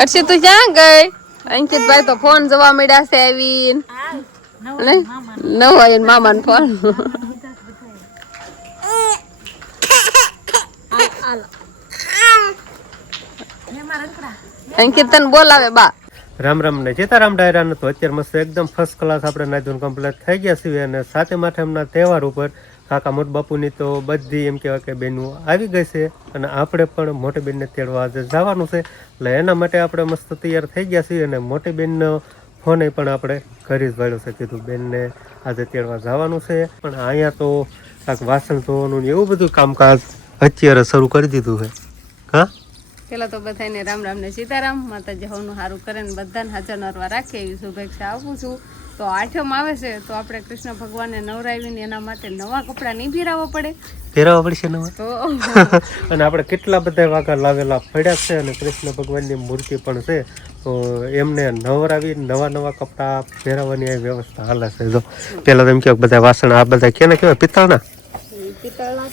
અર્ષિત તું ક્યાં ગઈ? અંકિતભાઈ તો ફોન જોવા મળ્યા છે આવીને ન હોય મામા ફોન. અંકિત તને બોલાવે બા. રામ રામ ને સીતારામ ડાયરા. તો અત્યારે મસ્ત એકદમ ફર્સ્ટ ક્લાસ આપણે નાઈ કમ્પ્લીટ થઈ ગયા છીએ અને સાથે માટે એમના તહેવાર ઉપર કાકા મોટ બાપુની તો બધી એમ કહેવાય કે બહેનો આવી ગઈ છે અને આપણે પણ મોટી બેનને તેડવા આજે જવાનું છે. એટલે એના માટે આપણે મસ્ત તૈયાર થઈ ગયા છીએ અને મોટી બેનનો ફોન પણ આપણે કરી જ વાળ્યો છે. કીધું બેનને આજે તેડવા જવાનું છે. પણ અહીંયા તો કાંક વાસણ ધોવાનું એવું બધું કામકાજ અત્યારે શરૂ કરી દીધું છે. હા, પેલા તો બધાને રામ રામ ને સીતારામ. માતાજી હવનું સારું કરે ને બધાને હાજર નરવા રાખે એવી શુભેચ્છા આપું છું. તો આઠમ આવે છે તો આપણે કૃષ્ણ ભગવાનને નવરાવીને એના માટે નવા કપડાં નહીં પહેરાવવા પડશે નવા તો અને આપણે કેટલા બધા વાઘા લાવેલા પડ્યા છે અને કૃષ્ણ ભગવાનની મૂર્તિ પણ છે. તો એમને નવરાવી નવા કપડાં પહેરાવવાની આ વ્યવસ્થા હાલે છે. જો પેલા તો એમ કે બધા વાસણ આ બધા કેને કેવાય પિત્તળના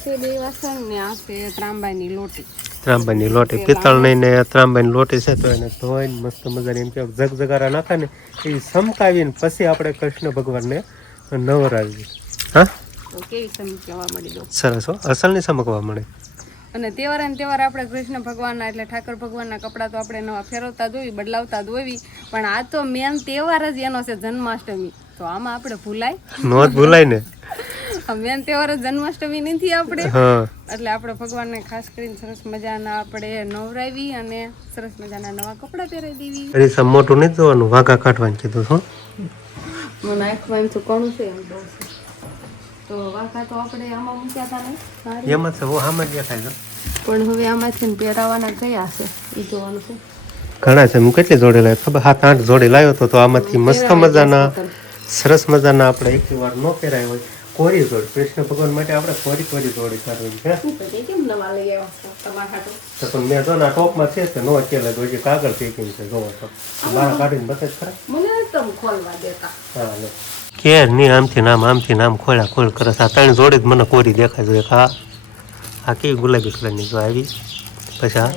છે બે વાસણ ને આ છે ત્રાંબાની લોટી. ત્રાંબાની લોટી પિત્તળની ને ત્રાંબાની લોટી છે. તો એને ધોઈને મસ્ત મજાની એમ કે જગજગારા નાખે ને એ સમકાવીને પછી આપણે કૃષ્ણ ભગવાનને નવરાવીએ. હા, કેવી સમકવા મળી દો સરસ હો, અસલની સમકવા મળે. અને તહેવાર આપણે કૃષ્ણ ભગવાનના એટલે ઠાકર ભગવાનના કપડાં તો આપણે નવા ફેરવતા જ હોઈએ, બદલાવતા જ હોઈએ. પણ આ તો મેન તહેવાર જ એનો છે જન્માષ્ટમી. તો આમાં આપણે ભૂલાય નો જ ભૂલાય ને. મેન તહેવાર જન્માષ્ટમી નથી આપણે, એટલે આપણે ભગવાનને ખાસ કરીને સરસ મજાના આપણે નવરાવી અને સરસ મજાના નવા કપડા પહેરાવી દેવી. અરે મોટું નથી જોવાનું, વાઘા કાઢવાનું કીધું છો. મને આંખમાં એમ તો કોણ છે એમ બહુ છે. તો વાઘા તો આપણે આમાં મૂક્યા હતા ને એમાં છે આમાં જ દેખાય છે. પણ હવે આમાંથી પહેરાવાના કયા છે એ જોવાનું છે. ઘણા છે. હું કેટલી જોડે લાવ્યો ખબર? 7-8 જોડે લાવ્યો હતો. તો આમાંથી મસ્ત મજાના સરસ મજાના આપણે એક વાર ન પહેરાય હોય કોરી જોડ કૃષ્ણ ભગવાન માટે આપણે કોરી જોડી કાઢવાની છે. કેમ નવા લઈ આવ્યા તમારા તો પણ મેં જો ના ટોપમાં છે તે નો અકેલા જોઈ કાગળ પેકિંગ છે. જોવો તો બહાર કાઢીને બતાજ ખરા. મને તમ ખોલવા દેતા. હા લે કે ની આમથી નામ ખોળ કરે. આ ત્રણ જોડી જ મને કોરી દેખાય છે. આ કેવી ગુલાબી કલરની જો આવી. પછી આ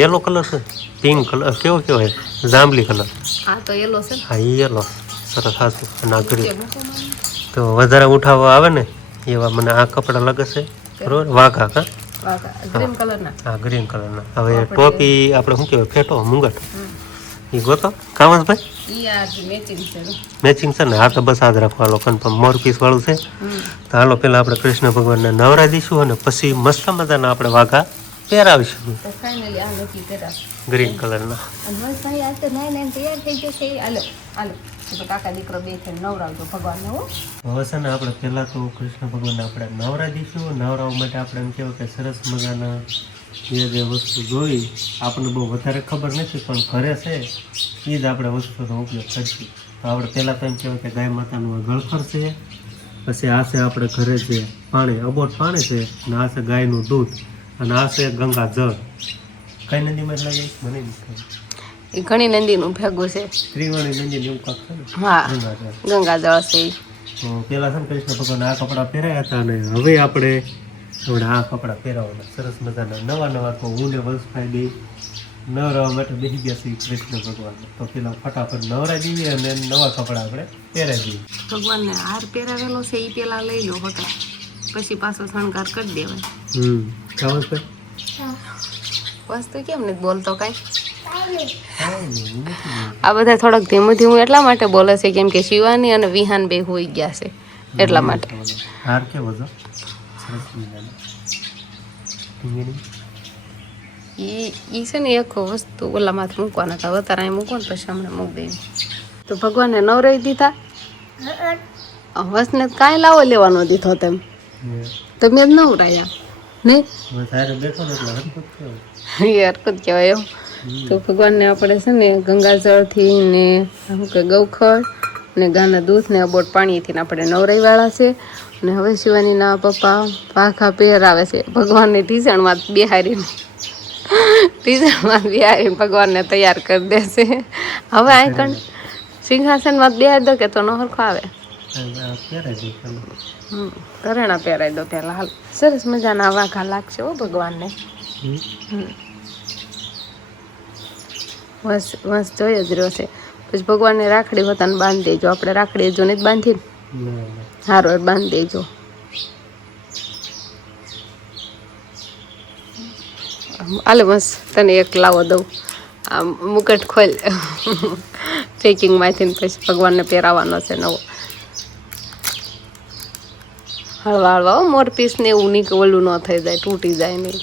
યલો કલર છે, પિંક કલર કેવો છે, જાંબલી કલર. આ તો યલો છે. હા યલો સરસ હાસું. અને આ ગ્રીન તો વધારે ઉઠાવવા આવે ને એવા મને આ કપડા લાગે છે. બરોબર વાઘા કા ગ્રીન કલરના. હા ગ્રીન કલરના. હવે ટોપી આપણે શું કહેવાય ફેટો મુંગટ એ ગોતો કામસભાઈ મેચિંગ છે ને. હા તો બસ આ જ રાખવા કન્ફર્મ મોર પીસ વાળું છે. તો હાલો પેલા આપણે કૃષ્ણ ભગવાનને નવરા દઈશું અને પછી મસ્ત મજાના આપણે વાઘા પહેરાવીશું ગ્રીન કલરના. કાકા દીકરો બે થઈને નવરાવજો ભગવાનને. હવે છે ને આપણે પહેલા તો કૃષ્ણ ભગવાનને આપણે નવરા દઈશું. નવરાવવા માટે આપણે એમ કહેવાય કે સરસ મજાના જે વસ્તુ જોઈ આપણને બહુ વધારે ખબર નથી પણ ઘરે છે એ જ આપણે વસ્તુનો ઉપયોગ કરીશું. તો આપણે પહેલાં તો એમ કહેવાય કે ગાય માતાનું ગળફર છે. પછી આ છે આપણે ઘરે જે પાણી અબોટ પાણી છે અને આ છે ગાયનું દૂધ અને આ છે ગંગા જળ. કઈ નદીમાં જ લાગે મને એ ઘણી નદીનું ભેગું છે. ત્રિવેણી નદી એવું કાંક છે ને. હા ગંગા જળ છે. તો પેલા છે ને કૃષ્ણ ભગવાન આ કપડાં પહેરાયા હતા અને હવે આપણે આ કપડાં પહેરાવાના સરસ મજાના નવા તો હું ને વંશભાઈ બે નવરાવા માટે બેસી ગયા છીએ કૃષ્ણ ભગવાન. તો પેલા ફટાફટ નવરાવી દઈએ અને નવા કપડાં આપણે પહેરાવી દઈએ. ભગવાનને હાર પહેરાવેલો છે એ પેલા લઈ લો હોતા પછી પાછો શણગાર કરી દેવાય. વસ્તુ કેમ નથી બોલતો કઈ? આ બધા થોડાક ધીમું એટલા માટે બોલે છે કેમ કે શિવાની અને વિહાન બે હોઈ ગયા છે એટલા માટે. હાર કેવો છે? ઈ છે ને એક વસ્તુ ઓલા માથે મૂકવાના હતા. વધારે અહીં મૂકો ને પછી હમણાં મૂકી દેવી. તો ભગવાનને નવરાવી દીધા. વસને કાંઈ લાવો લેવાનો દીધો તેમ તમે જ નવરાયા નહીં હરકત કહેવાય એમ. તો ભગવાનને આપણે છે ને ગંગાજળથી ને શું કે ગૌખળ ને ગાના દૂધ ને અબોટ પાણીથી આપણે નવરાઈવાળા છે. અને હવે શિવાનીના પપ્પા પાખા પહેરાવે છે ભગવાનને ઢીસણમાં બિહારીને ભગવાનને તૈયાર કરી દેશે. હવે આ સિંહાસનમાં બેહાર દો કે તો ન હરખો આવે. ઘરેણા પહેરાવી દો પહેલાં. હાલ સરસ મજાના વાઘા લાગશે હો ભગવાનને. વંશ જોઈ જ રહ્યો છે. પછી ભગવાનને રાખડી હોતાને બાંધી દેજો. આપણે રાખડી જો નહીં બાંધી ને હારો બાંધી દેજો. હાલે વંશ તને એક લાવો દઉં. આ મુકટ ખોલ પેકિંગમાંથી ને પછી ભગવાનને પહેરાવાનો છે નવો. હળવા હળવા મોરપીસ ને એવું નહીં કે ઓલું ન થઈ જાય, તૂટી જાય નહીં.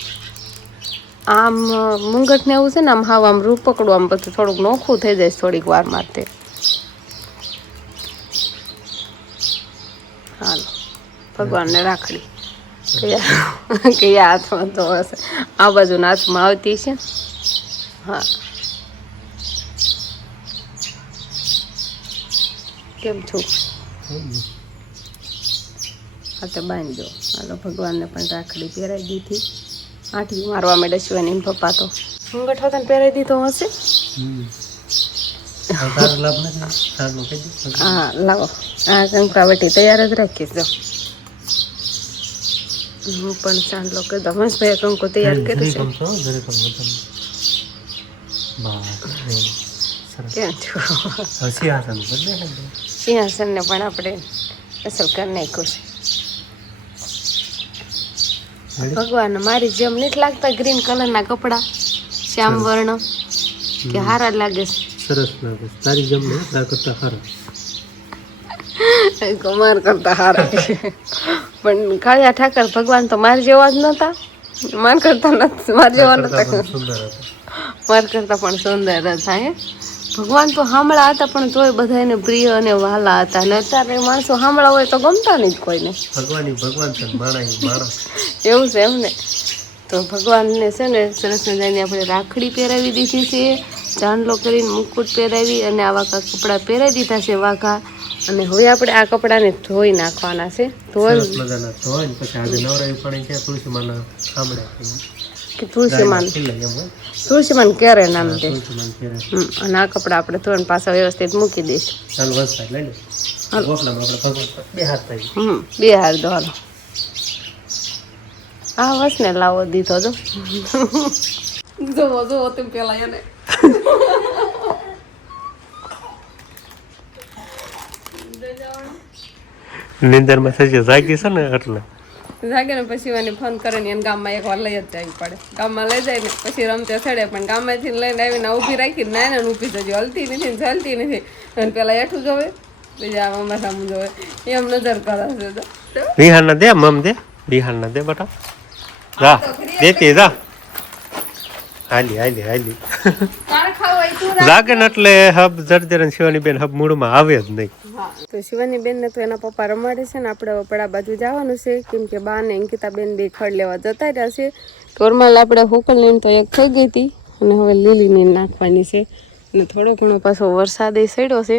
આમ મુંગટ ને એવું છે ને આમ હાવ આમ રૂપ પકડું આમ બધું થોડુંક નોખું થઈ જાય થોડીક વાર માટે. હાલો ભગવાનને રાખડી કયા હાથમાં તો હશે? આ બાજુના હાથમાં આવતી છે. હા કેમ છું? હા તો બાંધજો. હાલો ભગવાનને પણ રાખડી પહેરાવી દીધી. આઠી મારવા માંડે શિવાની પપ્પા તો. મુંગટ હોતા પહેરાવી દીધો હશે. હા લાવો. આ કંકાવટી તૈયાર જ રાખીશ. જો હું પણ ચાંદલો કરી દઉં. હંસભાઈ કંકો તૈયાર કર્યું છે. કેમ છું? સિંહાસનને પણ આપણે અસર કરી નાખ્યું છે. ભગવાન મારી જેમ નથી લાગતા ગ્રીન કલરના કપડા શ્યામ વર્ણ કે હારા લાગે છે? સરસ લાગે. તારી જેમ ને તાર કરતા હારા. કમાર કરતા હારા. પણ કાળિયા ઠાકર ભગવાન તો માર જેવા જ નતા. માર કરતા નથી, માર જેવા નતા. માર કરતા પણ સુંદર હતા. હે ભગવાન તો હામળા હતા પણ તોય બધાને પ્રિય અને વહાલા હતા. અને અત્યારે માણસો હામળા હોય તો ગમતા નહીં કોઈને. ભગવાન છે, માણસ એવું છે એમ ને. તો ભગવાનને છે ને સરસ મજાની આપણે રાખડી પહેરાવી દીધી છે. ચાંદલો કરીને મુકુટ પહેરાવી અને આવા કપડાં પહેરાવી દીધા છે વાઘા. અને હવે આપણે આ કપડાને ધોઈ નાખવાના છે. ધોઈ પછી આજે નવરાવી પણ છે તુલસીમાના ખામડા કે તુલસીમાન ક્યારે નામ દે. અને આ કપડા આપણે ધોઈને પાછા વ્યવસ્થિત મૂકી દઈશું. બે હાર દો. હાલો આ વસને લાવો દીધો જો. જોવો જોવો તેમ પેલા એને નીંદરમાં સજે જાગી છે ને એટલે જાગે ને પછી મને ફોન કરે ને એને ગામમાં એકવાર લઈ જ જવી પડે. ગામમાં લઈ જાય ને પછી રમતે ચડે પણ ગામમાંથી લઈને આવીને ઊભી રાખીને નાને ઊભી જજો. હલતી નથી ને ચાલતી નથી. અને પેલા એઠું જોવે બીજા આમાં સામું જોવે એમ નજર કરે છે. બિહારના દે મમ દે બિહારના દે બટા જા દેતી જા હાલી જાગે ને એટલે હબ જરજર શિવાની બેન હબ મૂળમાં આવે જ નહીં. તો શિવાની બેન ને તો એના પપ્પા રમાડે છે ને આપણે પડા બાજુ જવાનું છે. કેમ કે બા ને અંકિતા બેન બે ખડ લેવા જતા રહ્યા છે. નોર્મલ આપણે હોકલ નીણ તો એક થઈ ગઈ હતી અને હવે લીલી નીણ નાખવાની છે. અને થોડો ઘણો પાછો વરસાદ એ સડ્યો છે.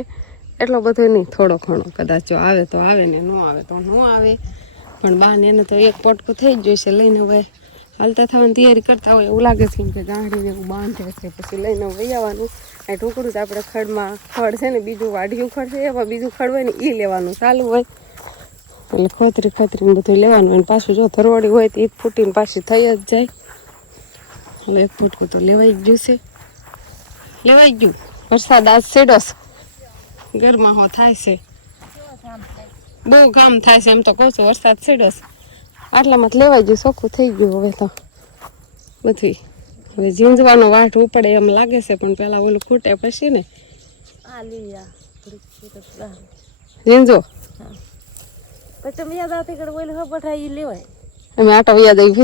એટલો બધો નહીં, થોડો ઘણો કદાચ જો આવે તો આવે ને ન આવે તો ન આવે. પણ બા ને એને તો એક પોટકું થઈ જ જોઈશે લઈને. હવે હાલતા થવાની તૈયારી કરતા હોય એવું લાગે છે કે ગાંઠીને એવું બાંધે છે. પછી લઈને વહી આવવાનું. આ ટુકડું જ આપણે ખડમાં ખડ છે ને બીજું વાઢિયું ખડ છે એમાં બીજું ખડ હોય ને એ લેવાનું ચાલુ હોય. એટલે ખોતરીને બધું લેવાનું. અને પાછું જો ધરવાડી હોય તો એ ફૂટીને પાછી થઈ જ જાય. એટલે એક ફૂટકું તો લેવાઈ જ ગયું છે. લેવાઈ ગયું. વરસાદ આજ સેડોસ ઘરમાં હો થાય છે. બહુ કામ થાય છે એમ તો કહું છું. વરસાદ સેડોસ આટલામાં લેવાઈ ગયું. ચોખ્ખું થઈ ગયું હવે તો બધું. હવે ઝીંઝવાનો વાટ ઉપડે એમ લાગે છે પણ પેલા ઓલું ખૂટે પછી ને ઝીંઝો અમે આટો યાદ આવી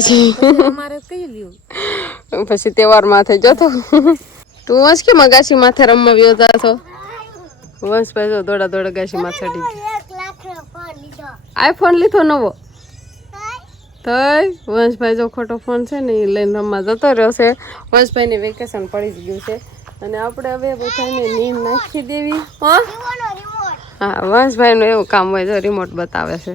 પછી તહેવાર માથે જતો. તું વંશ કે ગાછી માથે રમવા વ્યો જાતો? વંશભાઈ જો દોડા ગાછી માથે ચડી ગયો. આઈફોન લીધો નવો થઈ. વંશભાઈ જો ખોટો ફોન છે ને એ લઈને રમવા જતો રહ્યો છે. વંશભાઈને વેકેશન પડી જ ગયું છે. અને આપણે હવે બધાને નીંદ નાખી દેવી. હા વંશભાઈનું એવું કામ હોય જો રિમોટ બતાવે છે.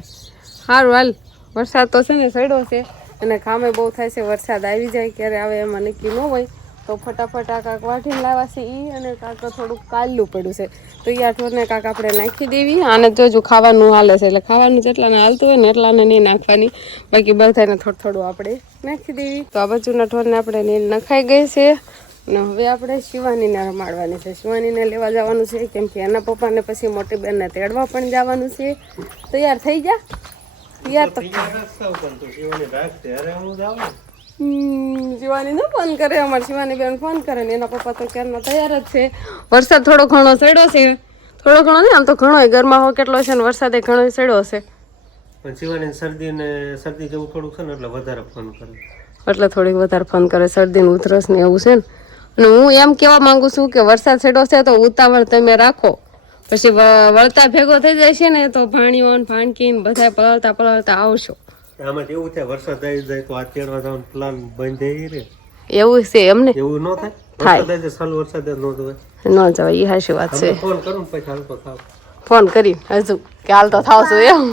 સારું હાલ. વરસાદ તો છે ને સડ્યો છે અને કામે બહુ થાય છે. વરસાદ આવી જાય ક્યારે આવે એમાં નક્કી ન હોય. તો ફટાફટ આ કાંક વાટીને લાવવા છે ઈ અને કાંક થોડુંક કાલું પડ્યું છે તો ઈ આ ઠોરને કાંક આપણે નાખી દેવી અને તો જો ખાવાનું હાલે છે એટલે ખાવાનું જેટલાને હાલતું હોય ને એટલાને નહીં નાખવાની બાકી બધાને થોડું થોડું આપણે નાખી દેવી તો આ બાજુના ઠોરને આપણે નીર નખાઈ ગઈ છે અને હવે આપણે શિવાનીને રમાડવાની છે શિવાનીને લેવા જવાનું છે કેમ કે એના પપ્પાને પછી મોટી બેનને તેડવા પણ જવાનું છે તૈયાર થઈ જા તૈયાર તો શિવાની નો ફોન કરે અમારે શિવાની બેન ફોન કરે ને એના પપ્પા તો ક્યારના તૈયાર જ છે વરસાદ થોડો ઘણો ચડ્યો છે થોડો ઘણો નહીં આમ તો ઘણો ગરમા હો કેટલો છે ને વરસાદ ઘણો ચડ્યો છે પણ શિવાની શરદી જેવું થોડુંક છે ને એટલે વધારે ફોન કરે એટલે થોડીક વધારે ફોન કરે શરદી ને ઉધરસ ને એવું છે ને અને હું એમ કહેવા માંગુ છું કે વરસાદ ચડ્યો છે તો ઉતાવળ તમે રાખો પછી વળતા ભેગો થઈ જાય છે ને તો ભાણીઓ ભાણકી બધા પલળતા આવશો આમાં એવું થાય વરસાદ આવી જાય તો આ તેડવા જવાનું પ્લાન બંધ થઈ રે એવું છે એમને એવું ન થાય વરસાદ આવી જાય સાલ વરસાદ જ ન જોવે ન જવાય એ હાશી વાત છે ફોન કરું પછી હાલતો થાવ ફોન કરી હજુ કે હાલ તો થાવ છું એમ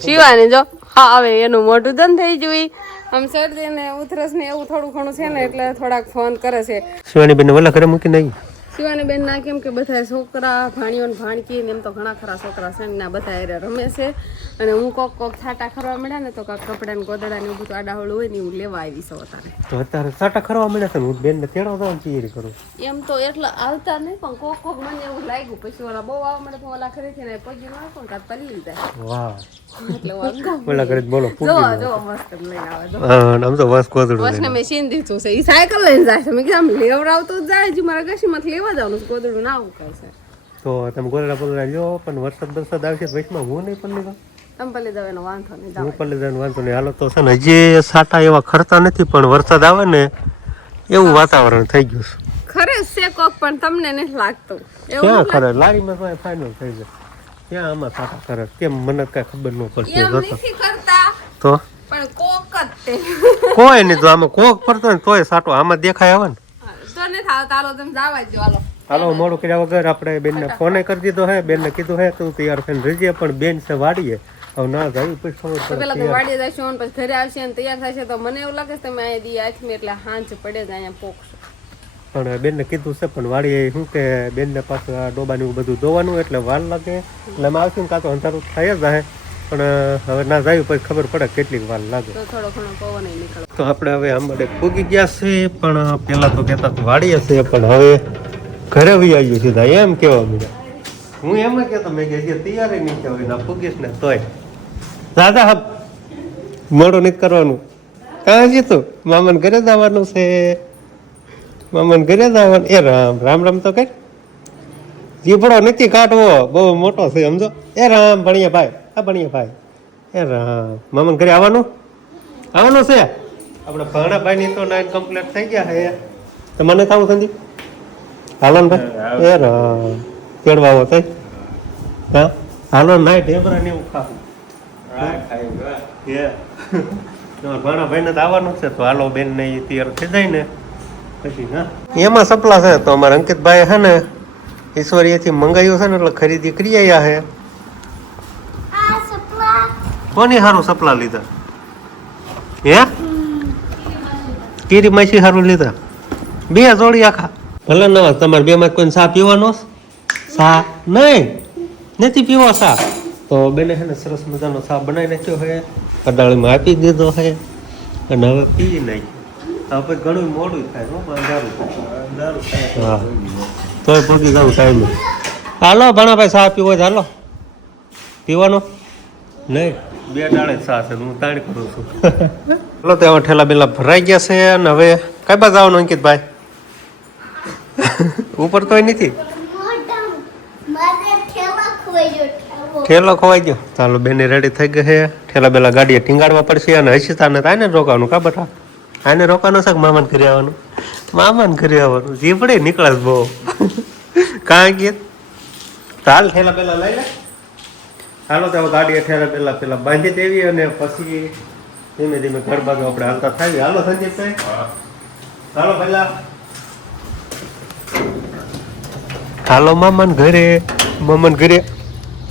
શિવાની જો હા હવે એનું મોઢું દન થઈ જોઈ આમ શરદી ને ઉધરસ ને એવું થોડું ઘણું છે ને એટલે થોડાક ફોન કરે છે શિવાની બેન ઓલા ઘરે મૂકી નહીં શિવાની બેન ના કેમ કે બધા છોકરા ભાણીઓ ને ભાણકી ને એમ તો ઘણા ખરા છોકરા છે ને બધા હારે રમે છે અને હું કોક છાટા ખરવા મળ્યા ને તો કાંક કપડા ને ગોદડા ને એવું બધું આડાવડું હોય ને હું લેવા આવી છું અત્યારે તો અત્યારે સાટા ખરવા મળ્યા છે હું બેન ને તેડવા જવાની તૈયારી કરું એમ તો એટલે આવતા નહીં પણ કોક મને એવું લાગ્યું પછી ઓલા બહુ આવવા મળે તો ઓલા ખરીથી ને પગી માં પણ કાંક પલી જાય વાહ એટલે ઓલા ઘરે બોલો જો મસ્ત લઈને આવે જો આમ તો વસ કોદડું વસને મેં સીન દીધું છે ઈ સાયકલ લઈને જાય છે મેં કીધું આમ લેવડાવતો જ જાય છે મારા ગશીમાંથી લેવા જવાનું છે ગોદડું ના ઉકાય છે તો તમે ગોદડા લ્યો પણ વરસાદ આવશે વચમાં હું નહીં પલ્લી દઉં તમે પલી દો એનો વાંધો નહીં હું પલ્લી જવાનું વાંધો નહીં હાલો તો છે ને હજી સાટા એવા ખરતા નથી પણ વરસાદ આવે ને એવું વાતાવરણ થઈ ગયું છે ખરે છે કોક પણ તમને નથી લાગતું એવું ક્યાં ખરે લારીમાં તો ફાઇનલ થઈ જાય ક્યાં આમાં સાટા ખરે કેમ મને કઈ ખબર ન પડતી એમ નથી કરતા તો પણ કોક જ તે કોઈ નહીં તો આમાં કોક પડતો ને તોય સાટો આમાં દેખાય આવે ને તો નથી આવતા હાલો તમે જાવા જ હાલો હાલો મોડું કર્યા વગર આપણે બેનને ફોને કરી દીધો હે બેનને કીધું હે તું તૈયાર થઈને રહીજે પણ બેન છે વાડીએ હવે ના જાય પછી ખબર તો પેલા તો પડે વાડીએ જશો ને પછી ઘરે આવશે ને તૈયાર થશે તો મને એવું લાગે છે તમે અહીંયા દી આઠમી એટલે હાંજ પડે જ અહીંયા પોકશો પણ બેનને કીધું છે પણ વાડીએ શું કે બેનને પાછું આ ડોબાનું બધું ધોવાનું એટલે વાર લાગે એટલે એમ આવશે ને કાં તો અંધારું થાય જ જાય પણ હવે ના જાય પછી ખબર પડે કેટલીક વાર લાગે તો થોડો ઘણો પવન નીકળે તો આપણે હવે આંબાડે પૂગી ગયા છે પણ પેલા તો કહેતા વાડીએ છે પણ હવે ઘરે વહી આવ્યું સીધા એમ કેવા મળ્યા હું એમ જ કહેતો મેં કે હજી તૈયારી નહીં કહેવાય ના પૂગીશ ને તોય દાદા હા મોડું નથી કરવાનું કાં જીતું મામાને ઘરે જ આવવાનું છે મામાને ઘરે જ આવવાનું એ રામ રામ રામ તો કઈ જીભડો નથી કાઢવો બહુ મોટો છે સમજો એ રામ ભણીએ ભાઈ આ ભણીએ ભાઈ એ રામ મામાને ઘરે આવવાનું છે આપણે ભાણાભાઈ ની તો 9 કમ્પ્લીટ થઈ ગયા છે તો મને ખાવું સંદીપ હાલો ને ભાઈ એ રામ તેડવા આવો થઈ હા હાલો નાય ઢેબરા ને એવું ખાવું ભાણાભાઈ ને તો આવવાનું છે તો હાલો બેન ને તૈયાર થઈ જાય ને પછી હા એમાં સપલા છે તો અમારા અંકિતભાઈ છે ને ઈશ્વરીયથી મંગાવ્યું છે ને એટલે ખરીદી કરી આવ્યા છે કોની સારું સપલા લીધા હે કીરી માસી સારું લીધા બે જોડી આખા ભલે નવા તમારે બે માં કોઈ ચા પીવાનો ચા નહીં નથી પીવો ચા તો બેને છે ને સરસ મજાનો ચા બનાવી નાખ્યો છે અડાળીમાં આપી દીધો છે અને હવે પી નાખ્યો હવે ઘણું મોડું થાય હા તોય પૂછી જવું ટાઈમ હાલો ભણાભાઈ ચા પીવો જ હાલો પીવાનો નહીં બે ડાળે ચા છે હું તાણ કરું છું હાલો તો ઠેલા બેલા ભરાઈ ગયા છે અને હવે કઈ બાજુ આવવાનું અંકિતભાઈ ઉપર તોય નથી ઠેલો ખોવાઈ ગયો ચાલો બેને રેડી થઈ ગઈ છે ઠેલા બેલા ગાડીએ ટીંગાડવા પડશે અને હસીતાને તો આને રોકાવાનું કા બટા આને રોકાવાનું છે મામાને કરી આવવાનું મામાને કરી આવવાનું જીભડે નીકળે બહુ કાં ગીત હાલ ઠેલા પેલા લઈ લે હાલો તો ગાડીએ ઠેલા પેલા બાંધી દેવી અને પછી ધીમે ધીમે ઘર બાજુ આપણે હાલતા થાય હાલો સંજીવભાઈ હાલો પેલા હાલો મામાન ઘરે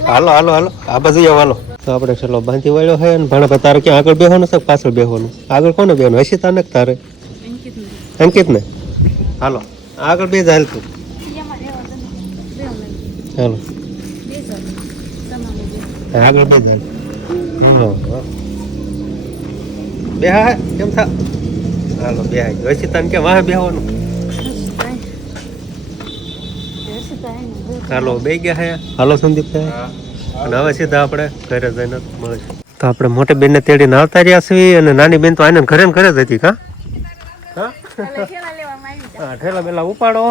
હાલો હાલો હાલો આ બાજુ આવો હાલો તો આપણે ચલો બાંધી વાળ્યો છે ને ભાણા તારે ક્યાં આગળ બેસવાનું છે પાછળ બેસવાનું આગળ કોને બેસવાનું હસીતા ને તારે અંકિત ને હાલો આગળ બે હાલ તું હાલો આગળ બે હાલ બે હા કેમ થા હાલો બે હા વૈસી તને કે વાહ બેહવાનું હાલો બે ગયા હે હાલો સંદીપ અને હવે સીધા આપણે ઘરે જઈને મળે તો આપણે મોટી બેનને તેડીને આવતા રહ્યા છીએ અને નાની બેન તો આને ઘરે ને ઘરે જ હતી હા ઠેલા બેલા ઉપાડો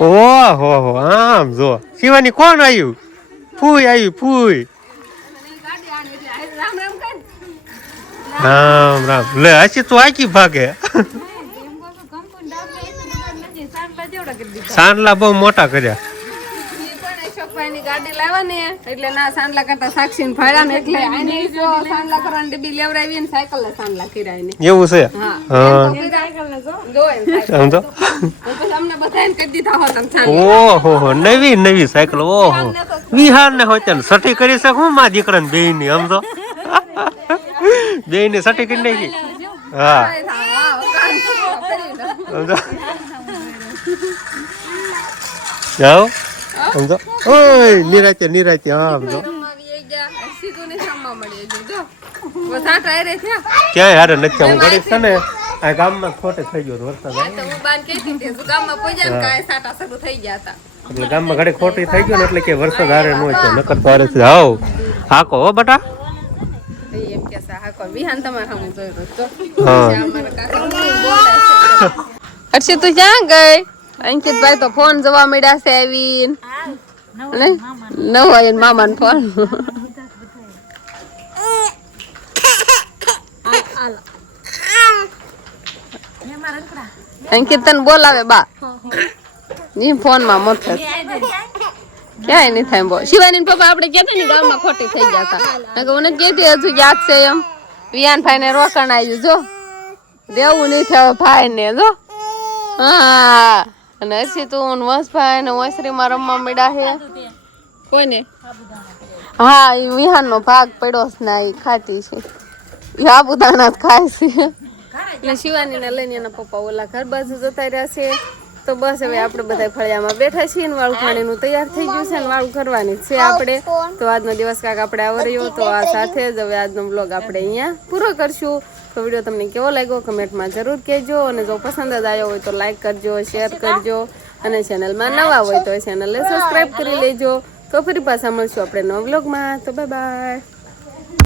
ઓહો હો આમ જો શિવાની કોણ આવ્યું ફૂઈ આવ્યું ફૂઈ રામ રામ લે હસી તું આકી ભાગે સાંડલા બહુ મોટા કર્યા ગાડી લાવવા ને એટલે ના સાંડલા કરતા સાક્ષી ને ફાળ્યા ને એટલે આને જો સાંડલા કરવાની ડબ્બી લેવડાવી ને સાયકલ ને સાંડલા કરાય ને એવું છે સમજો પછી અમને બધાને કરી દીધા હોત ઓહો નવી નવી સાયકલ ઓહો વિહાર ને હોતે સઠી કરી શકું માં દીકરા ને બેય ની સમજો બેય ની સઠી કરી નાખી હા સમજો જાઓ સમજો ઓય નિરાતે નિરાતે હા સમજો ક્યાંય હારે નથી હું ઘડી છે ને આ ગામમાં ખોટે થઈ ગયો વરસાદ એટલે ગામમાં ઘડી ખોટી થઈ ગયો ને એટલે કે વરસાદ હારે ન હોય નકર તો હારે આવ હાકો હો બટા હર્ષિત તું ક્યાં ગઈ અંકિતભાઈ તો ફોન જોવા મળ્યા છે આવીને ન હોય મામા ને ફોન અંકિત તને બોલાવે બા ઈ ફોન માં મત ક્યાંય નહીં થાય બો શિવાની પપ્પા આપણે કહેતા ને ગામમાં ખોટી થઈ ગયા હતા મને કેતી હજુ યાદ છે એમ વિયાન ભાઈ ને રોકણ આવ્યું જો દેવું નહીં થયો ભાઈ ને જો હા અને હસી તું વંશભાઈ ને વંશરીમાં રમવા મળ્યા છે કોઈને હા એ વિહાન નો ભાગ પડ્યો છે ને એ ખાતી છે એ આબુદાણા જ ખાય છે એટલે શિવાની ને લઈને એના પપ્પા ઓલા ઘર બાજુ જતા રહ્યા છે તો બસ હવે આપણે બધા ફળિયામાં બેઠા છીએ ને વાળું પાણીનું તૈયાર થઈ ગયું છે ને વાળું કરવાની છે આપણે તો આજનો દિવસ કાંક આપણે આવો રહ્યો તો આ સાથે જ હવે આજનો બ્લોગ આપણે અહીંયા પૂરો કરશું તો વિડીયો તમને કેવો લાગ્યો કમેન્ટમાં જરૂર કહેજો અને જો પસંદ જ આવ્યો હોય તો લાઈક કરજો શેર કરજો અને ચેનલમાં નવા હોય તો ચેનલને સબસ્ક્રાઈબ કરી લેજો તો ફરી પાછા મળશું આપણે નવા બ્લોગમાં તો બાય બાય